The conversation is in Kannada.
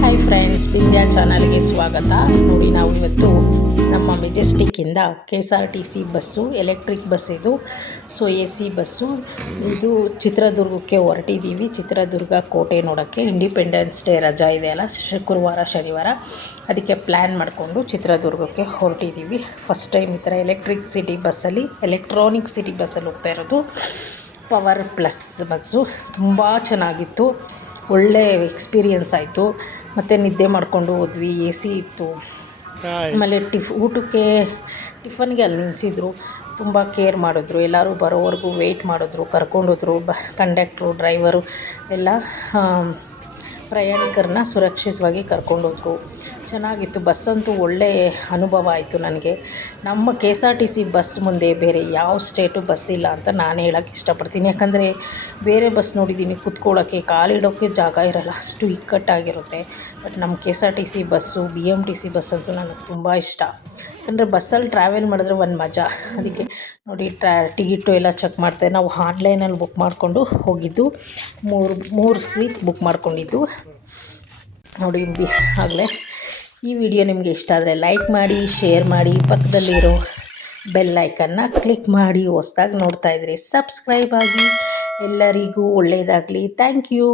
ಹಾಯ್ ಫ್ರೆಂಡ್ಸ್ ಬಿಂದ್ಯಾ ಚಾನಲ್ಗೆ ಸ್ವಾಗತ. ನೋಡಿ ನಾವು ಇವತ್ತು ನಮ್ಮ ಮೆಜೆಸ್ಟಿಕ್ಕಿಂದ K S R T C bus electric bus ಇದು. ಸೊ ಎ ಸಿ ಬಸ್ಸು ಇದು ಚಿತ್ರದುರ್ಗಕ್ಕೆ ಹೊರಟಿದ್ದೀವಿ. ಚಿತ್ರದುರ್ಗ ಕೋಟೆ ನೋಡೋಕ್ಕೆ ಇಂಡಿಪೆಂಡೆನ್ಸ್ ಡೇ ರಜಾ ಇದೆ ಅಲ್ಲ, ಶುಕ್ರವಾರ, ಶನಿವಾರ. ಅದಕ್ಕೆ ಪ್ಲ್ಯಾನ್ ಮಾಡಿಕೊಂಡು ಚಿತ್ರದುರ್ಗಕ್ಕೆ ಹೊರಟಿದ್ದೀವಿ. ಫಸ್ಟ್ ಟೈಮ್ ಈ ಥರ ಎಲೆಕ್ಟ್ರಿಕ್ ಸಿಟಿ ಬಸ್ಸಲ್ಲಿ ಎಲೆಕ್ಟ್ರಾನಿಕ್ ಸಿಟಿ ಬಸ್ಸಲ್ಲಿ ಹೋಗ್ತಾ ಇರೋದು. ಪವರ್ ಪ್ಲಸ್ ಬಸ್ಸು ತುಂಬ ಚೆನ್ನಾಗಿತ್ತು. ಒಳ್ಳೆ ಎಕ್ಸ್ಪೀರಿಯನ್ಸ್ ಆಯಿತು. ಮತ್ತು ನಿದ್ದೆ ಮಾಡಿಕೊಂಡು ಹೋದ್ವಿ ಎ ಸಿ ಇತ್ತು ಆಮೇಲೆ ಟಿಫ್ ಊಟಕ್ಕೆ ಟಿಫನ್ಗೆ ಅಲ್ಲಿ ನಿಲ್ಲಿಸಿದ್ರು ತುಂಬ ಕೇರ್ ಮಾಡಿದ್ರು. ಎಲ್ಲರೂ ಬರೋವರೆಗೂ ವೆಯ್ಟ್ ಮಾಡಿದ್ರು. ಕರ್ಕೊಂಡೋದ್ರು ಬ ಕಂಡಕ್ಟ್ರು ಡ್ರೈವರು ಎಲ್ಲ ಪ್ರಯಾಣಿಕರನ್ನ ಸುರಕ್ಷಿತವಾಗಿ ಕರ್ಕೊಂಡೋದ್ರು ಚೆನ್ನಾಗಿತ್ತು. ಬಸ್ಸಂತೂ ಒಳ್ಳೆ ಅನುಭವ ಆಯಿತು ನನಗೆ. ನಮ್ಮ K S R T C bus ಮುಂದೆ ಬೇರೆ ಯಾವ ಸ್ಟೇಟು ಬಸ್ ಇಲ್ಲ ಅಂತ ನಾನು ಹೇಳೋಕ್ಕೆ ಇಷ್ಟಪಡ್ತೀನಿ. ಯಾಕಂದರೆ ಬೇರೆ ಬಸ್ ನೋಡಿದ್ದೀನಿ ಕುತ್ಕೊಳ್ಳೋಕ್ಕೆ ಕಾಲಿಡೋಕ್ಕೆ ಜಾಗ ಇರಲ್ಲ. ಅಷ್ಟು ಇಕ್ಕಟ್ಟಾಗಿರುತ್ತೆ. ಬಟ್ ನಮ್ಮ K S R T C bus, B M T C bus ಅಂತೂ ನನಗೆ ತುಂಬ ಇಷ್ಟ. ಯಾಕಂದರೆ ಬಸ್ಸಲ್ಲಿ ಟ್ರಾವೆಲ್ ಮಾಡಿದ್ರೆ ಒಂದು ಮಜಾ. ಅದಕ್ಕೆ ನೋಡಿ ಟ್ರಾ ಟಿಕೆಟು ಎಲ್ಲ ಚೆಕ್ ಮಾಡ್ತಾರೆ ನಾವು ಆನ್ಲೈನಲ್ಲಿ ಬುಕ್ ಮಾಡಿಕೊಂಡು ಹೋಗಿದ್ದು. ಮೂರು ಮೂರು ಸೀಟ್ ಬುಕ್ ಮಾಡ್ಕೊಂಡಿದ್ದು. ನೋಡಿ ಬಿ ಆಗಲೇ ಈ ವಿಡಿಯೋ ನಿಮಗೆ ಇಷ್ಟ ಆದರೆ ಲೈಕ್ ಮಾಡಿ ಶೇರ್ ಮಾಡಿ, ಪಕ್ಕದಲ್ಲಿರೋ ಬೆಲ್ ಐಕನ್ನ ಕ್ಲಿಕ್ ಮಾಡಿ, ಹೊಸ್ದಾಗಿ ನೋಡ್ತಾ ಇದ್ರಿ ಸಬ್ಸ್ಕ್ರೈಬ್ ಆಗಿ ಎಲ್ಲರಿಗೂ ಒಳ್ಳೆಯದಾಗಲಿ ಥ್ಯಾಂಕ್ ಯು